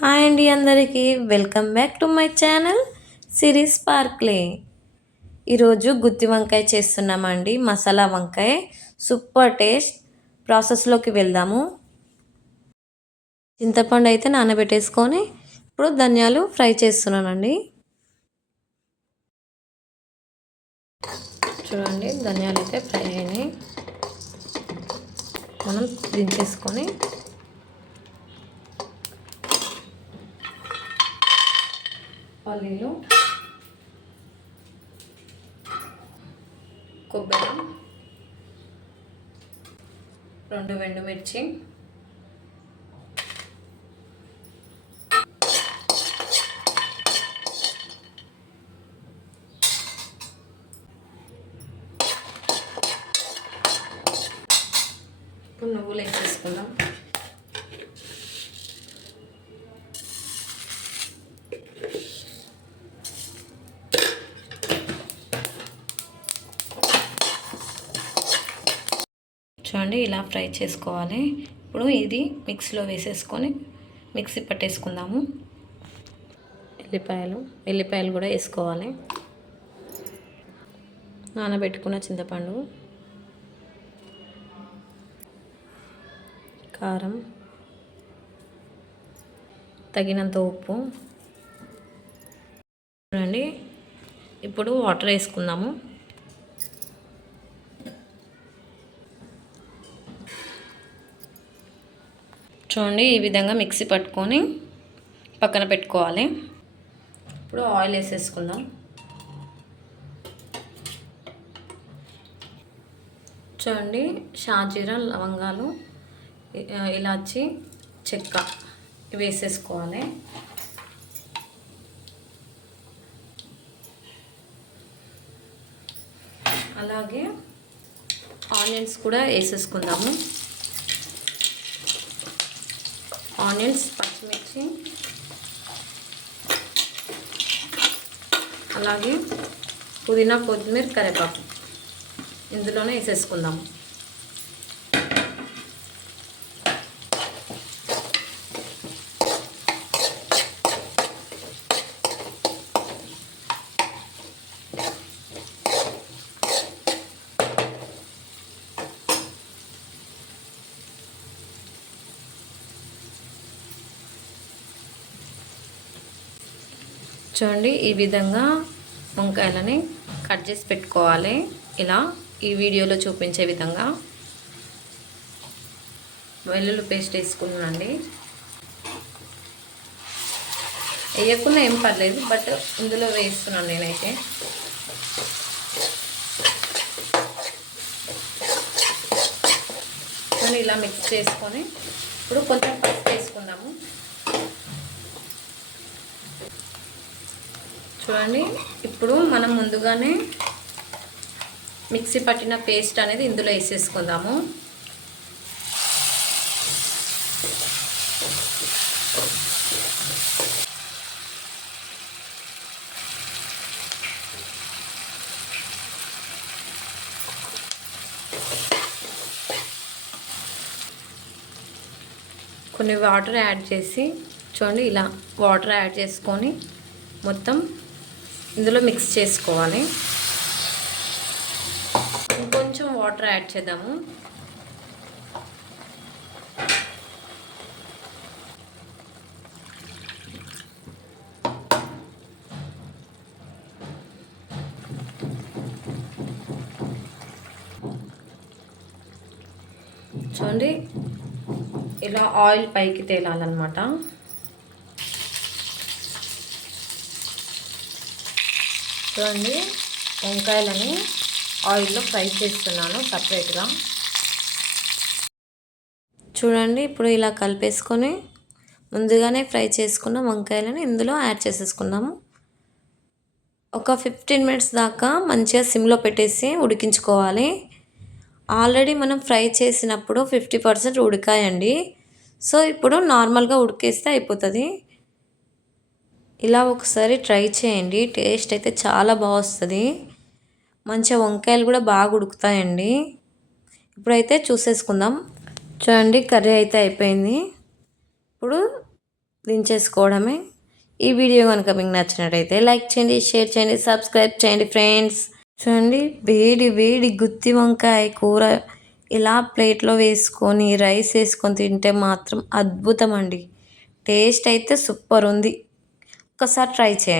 Hi అండి అందరికీ welcome back to my channel సిరీస్ స్పార్క్లే. ఈరోజు గుత్తి వంకాయ చేస్తున్నామండి, మసాలా వంకాయ. Super taste. ప్రాసెస్లోకి వెళ్దాము. చింతపండు అయితే నానబెట్టేసుకొని ఇప్పుడు ధనియాలు ఫ్రై చేస్తున్నానండి. చూడండి, ధనియాలు అయితే ఫ్రై అయినాయి. మనం దించేసుకొని పల్లీలు, కొబ్బరి, 2 ఎండుమిర్చి, ఇప్పుడు నువ్వులు వేసేసుకుందాం. చూడండి, ఇలా ఫ్రై చేసుకోవాలి. ఇప్పుడు ఇది మిక్సీలో వేసేసుకొని మిక్సీ పట్టేసుకుందాము. ఎల్లిపాయలు కూడా వేసుకోవాలి. నానబెట్టుకున్న చింతపండు, కారం, తగినంత ఉప్పు. చూడండి, ఇప్పుడు వాటర్ వేసుకుందాము. చూడండి, ఈ విధంగా మిక్సీ పట్టుకొని పక్కన పెట్టుకోవాలి. ఇప్పుడు ఆయిల్ వేసేసుకుందాం. చూడండి, షాజీరా, లవంగాలు, ఇలాచి, చెక్క వేసేసుకోవాలి. అలాగే ఆనియన్స్ కూడా వేసేసుకుందాము. ఆనియన్స్, పచ్చిమిర్చి, అలాగే పుదీనా, కొత్తిమీర, కరివేపాకు ఇందులోనే వేసేసుకుందాము. చూడండి, ఈ విధంగా వంకాయలని కట్ చేసి పెట్టుకోవాలి. ఇలా ఈ వీడియోలో చూపించే విధంగా. వెల్లుల్లి పేస్ట్ వేసుకున్నానండి. వేయకుండా ఏం పర్లేదు, బట్ ఇందులో వేస్తున్నాను నేనైతే. ఇలా మిక్స్ చేసుకొని ఇప్పుడు కొంచెం పసుపు వేసుకుందాము. చూడండి, ఇప్పుడు మనం ముందుగానే మిక్సీ పట్టిన పేస్ట్ అనేది ఇందులో వేసేసుకుందాము. కొన్ని వాటర్ యాడ్ చేసి, చూడండి, ఇలా వాటర్ యాడ్ చేసుకొని మొత్తం ఇందులో మిక్స్ చేసుకోవాలి. ఇంకొంచెం వాటర్ యాడ్ చేద్దాము. చూడండి, ఇలా ఆయిల్ పైకి తేలాలన్నమాట. చూడండి, వంకాయలని ఆయిల్లో ఫ్రై చేస్తున్నాను సపరేట్గా. చూడండి, ఇప్పుడు ఇలా కలిపేసుకొని ముందుగానే ఫ్రై చేసుకున్న వంకాయలని ఇందులో యాడ్ చేసేసుకుందాము. ఒక 15 మినిట్స్ దాకా మంచిగా సిమ్లో పెట్టేసి ఉడికించుకోవాలి. ఆల్రెడీ మనం ఫ్రై చేసినప్పుడు 50% ఉడికాయండి. సో ఇప్పుడు నార్మల్గా ఉడికేస్తే అయిపోతుంది. ఇలా ఒకసారి ట్రై చేయండి, టేస్ట్ అయితే చాలా బాగా వస్తుంది. మంచిగా వంకాయలు కూడా బాగా ఉడుకుతాయండి. ఇప్పుడైతే చూసేసుకుందాం. చూడండి, కర్రీ అయితే అయిపోయింది. ఇప్పుడు దించేసుకోవడమే. ఈ వీడియో కనుక మీకు నచ్చినట్టయితే లైక్ చేయండి, షేర్ చేయండి, సబ్స్క్రైబ్ చేయండి ఫ్రెండ్స్. చూడండి, వేడి వేడి గుత్తి వంకాయ కూర ఇలా ప్లేట్లో వేసుకొని రైస్ వేసుకొని తింటే మాత్రం అద్భుతం అండి. టేస్ట్ అయితే సూపర్ ఉంది. ఒకసారి ట్రై చేయండి.